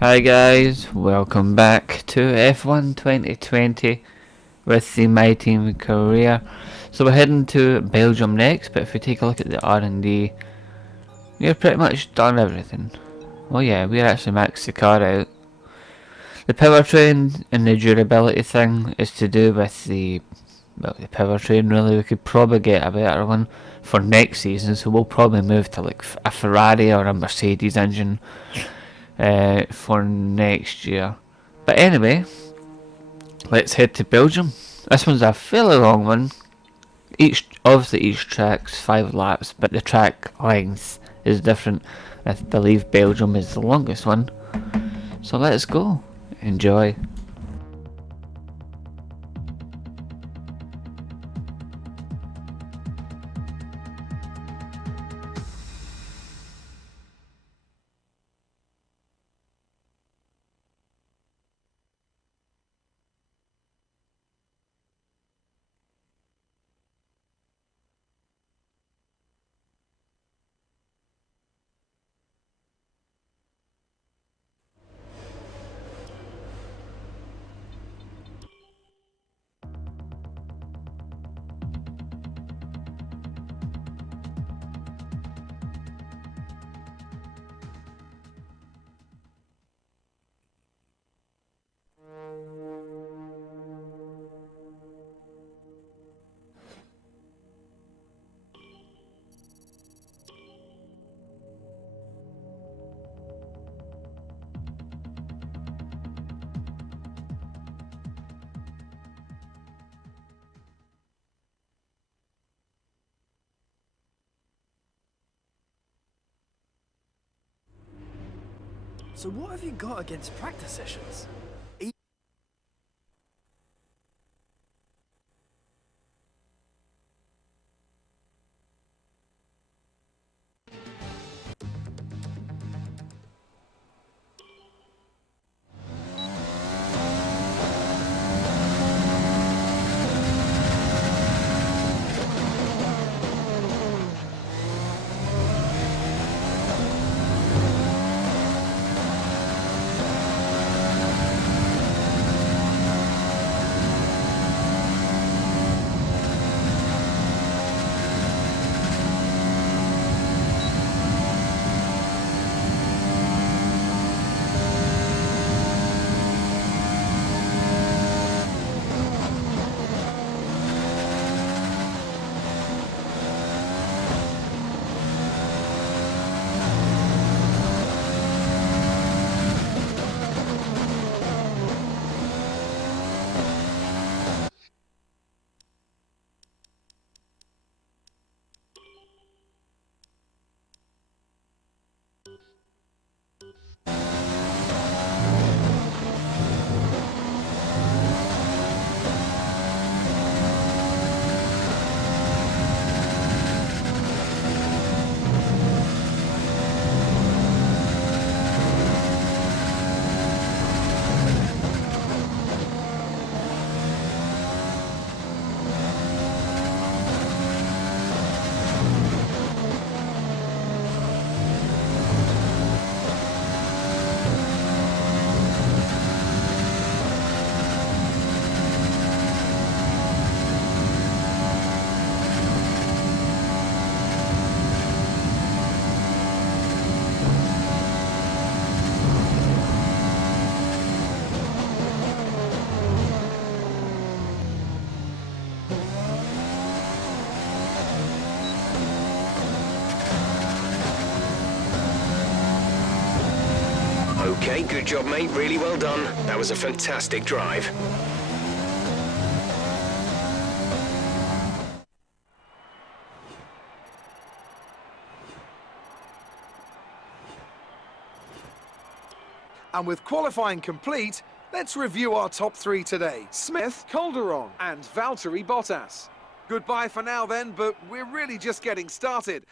Hi guys, welcome back to F1 2020 with the My Team career. So we're heading to Belgium next, but if we take a look at the R&D, we've pretty much done everything. Oh yeah, we actually maxed the car out. The powertrain and the durability thing is to do with the powertrain really. We could probably get a better one for next season, so we'll probably move to like a Ferrari or a Mercedes engine for next year. But anyway, let's head to Belgium. This one's a fairly long one. Each track's 5 laps, but the track length is different. I believe Belgium is the longest one. So let's go. Enjoy. So what have you got against practice sessions? Okay, good job, mate. Really well done. That was a fantastic drive. And with qualifying complete, let's review our top 3 today. Smith, Calderon, and Valtteri Bottas. Goodbye for now then, but we're really just getting started.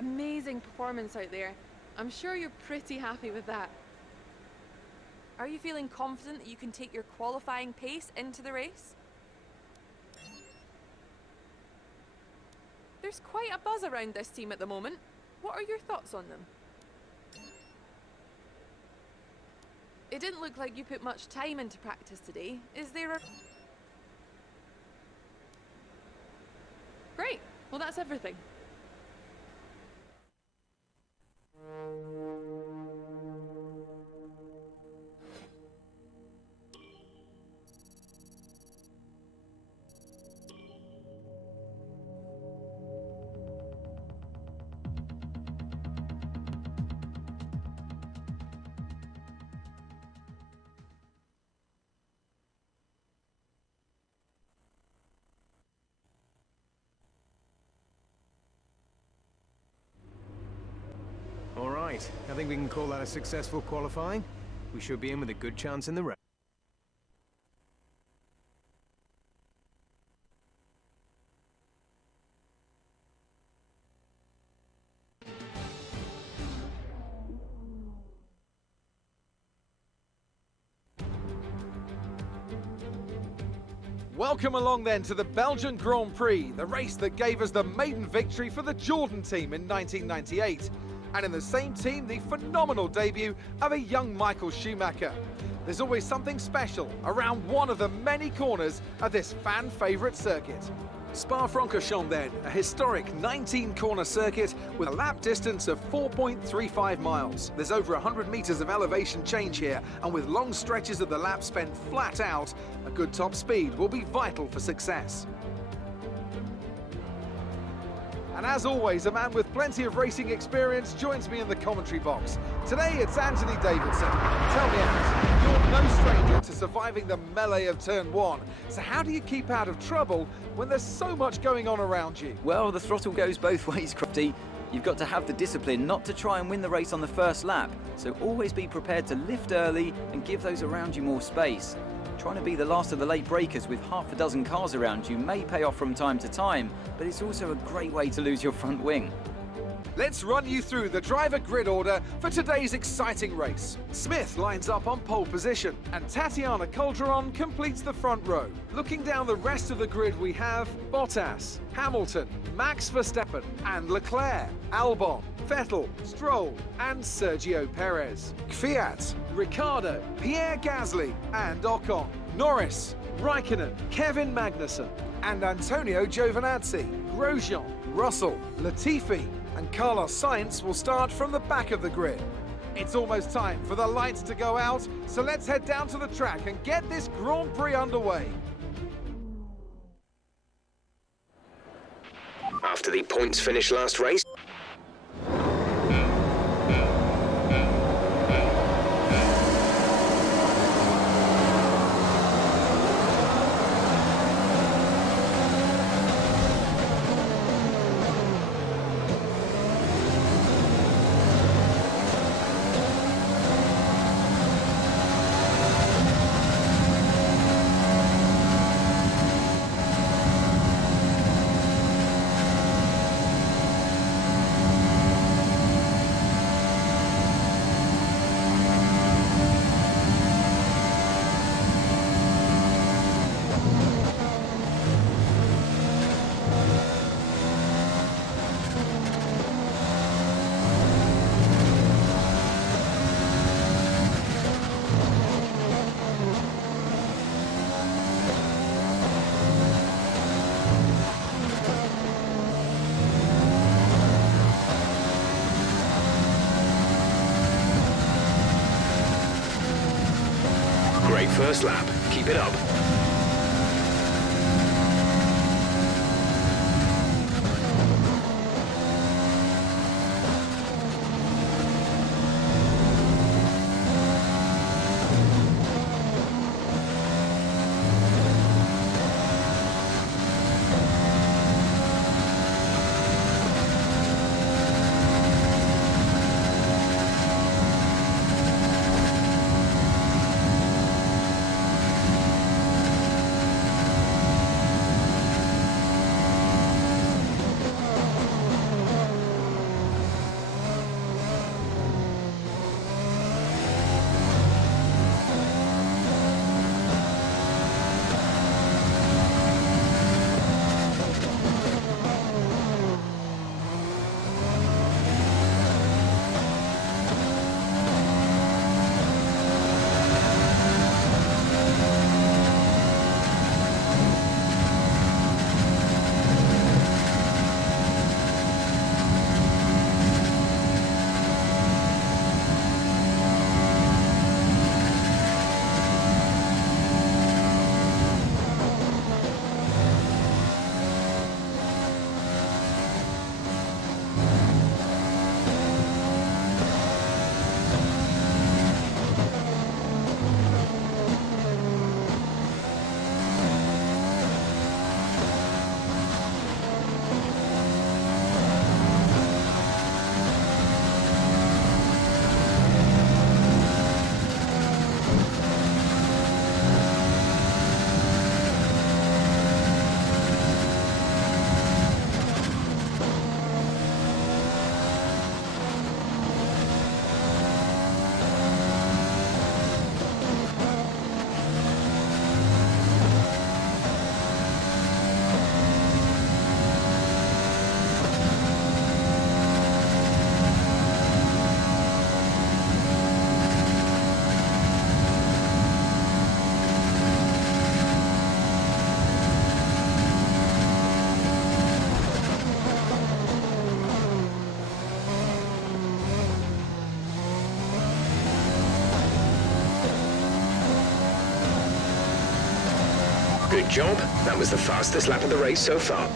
Amazing performance out there. I'm sure you're pretty happy with that. Are you feeling confident that you can take your qualifying pace into the race? There's quite a buzz around this team at the moment. What are your thoughts on them? It didn't look like you put much time into practice today. Is there a... Great. Well, that's everything. All right, I think we can call that a successful qualifying. We should be in with a good chance in the race. Welcome along then to the Belgian Grand Prix, the race that gave us the maiden victory for the Jordan team in 1998. And in the same team, the phenomenal debut of a young Michael Schumacher. There's always something special around one of the many corners of this fan favourite circuit. Spa-Francorchamps then, a historic 19-corner circuit with a lap distance of 4.35 miles. There's over 100 metres of elevation change here, and with long stretches of the lap spent flat out, a good top speed will be vital for success. And as always, a man with plenty of racing experience joins me in the commentary box. Today it's Anthony Davidson. Tell me, Ant, you're no stranger to surviving the melee of turn one. So how do you keep out of trouble when there's so much going on around you? Well, the throttle goes both ways, Crofty. You've got to have the discipline not to try and win the race on the first lap. So always be prepared to lift early and give those around you more space. Trying to be the last of the late breakers with half a dozen cars around you may pay off from time to time, but it's also a great way to lose your front wing. Let's run you through the driver grid order for today's exciting race. Smith lines up on pole position, and Tatiana Calderon completes the front row. Looking down the rest of the grid, we have Bottas, Hamilton, Max Verstappen, and Leclerc, Albon, Vettel, Stroll, and Sergio Perez. Kvyat, Ricciardo, Pierre Gasly, and Ocon. Norris, Raikkonen, Kevin Magnussen, and Antonio Giovinazzi. Grosjean, Russell, Latifi, and Carlos Sainz will start from the back of the grid. It's almost time for the lights to go out, so let's head down to the track and get this Grand Prix underway. After the points finish last race, great first lap. Keep it up. Good job. That was the fastest lap of the race so far.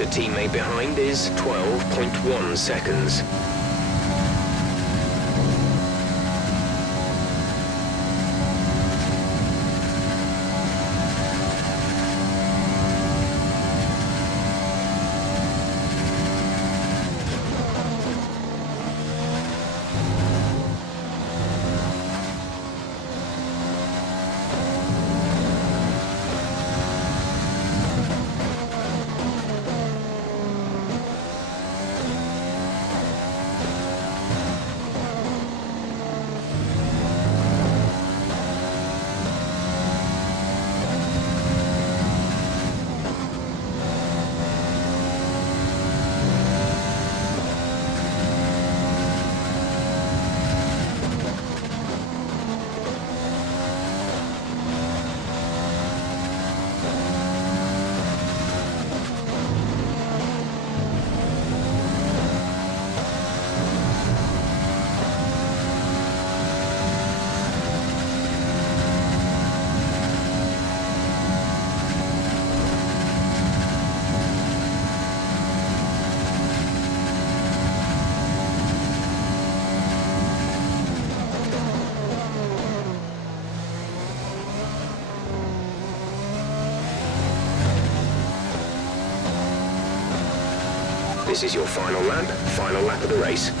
To teammate behind is 12.1 seconds. This is your final lap of the race.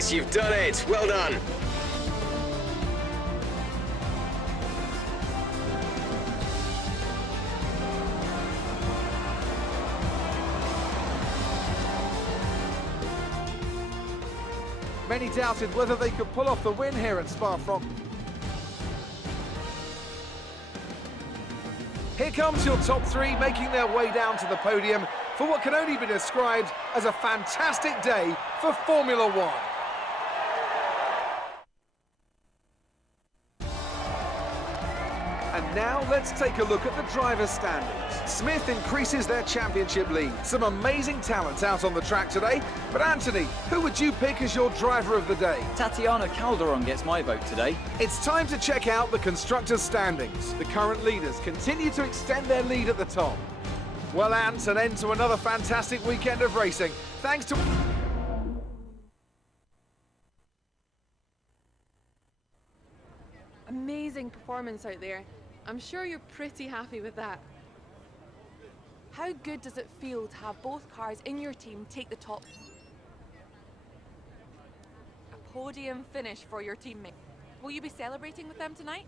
Yes, you've done it. Well done. Many doubted whether they could pull off the win here at Spa-Francorchamps. Here comes your top three making their way down to the podium for what can only be described as a fantastic day for Formula One. And now let's take a look at the driver's standings. Smith increases their championship lead. Some amazing talent out on the track today. But Anthony, who would you pick as your driver of the day? Tatiana Calderon gets my vote today. It's time to check out the Constructors Standings. The current leaders continue to extend their lead at the top. Well, Ant, an end to another fantastic weekend of racing. Thanks to... Amazing performance out there. I'm sure you're pretty happy with that. How good does it feel to have both cars in your team take the top? A podium finish for your teammate. Will you be celebrating with them tonight?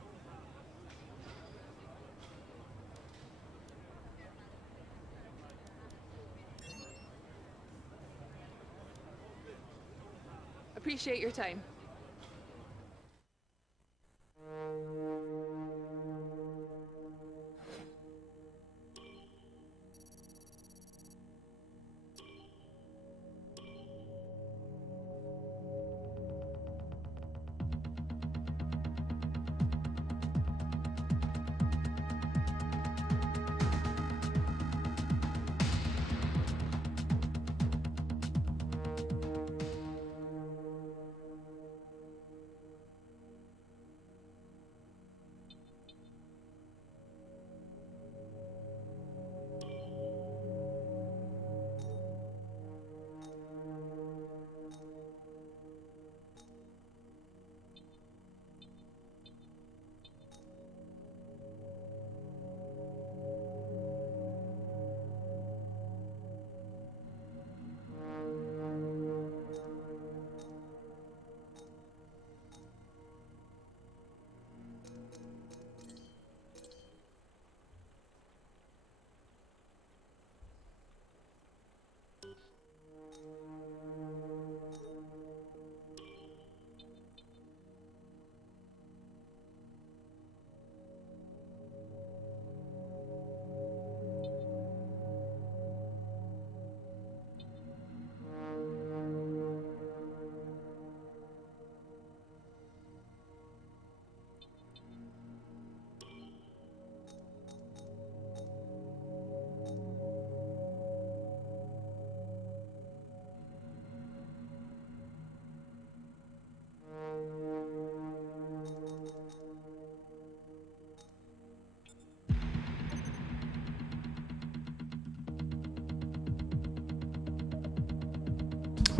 Appreciate your time.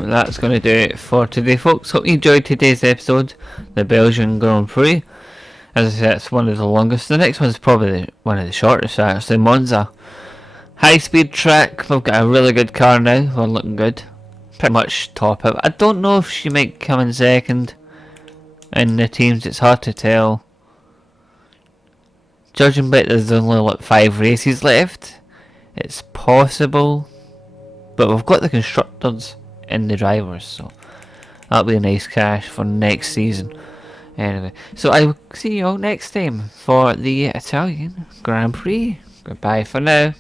Well, that's going to do it for today, folks. Hope you enjoyed today's episode, the Belgian Grand Prix. As I said, it's one of the longest. The next one's probably one of the shortest, actually. Monza. High speed track. We've got a really good car now. We're looking good. Pretty much top out. I don't know if she might come in second in the teams. It's hard to tell. Judging by there's only like 5 races left, it's possible. But we've got the constructors and the drivers, so that'll be a nice cash for next season. Anyway, so I will see you all next time for the Italian Grand Prix. Goodbye for now.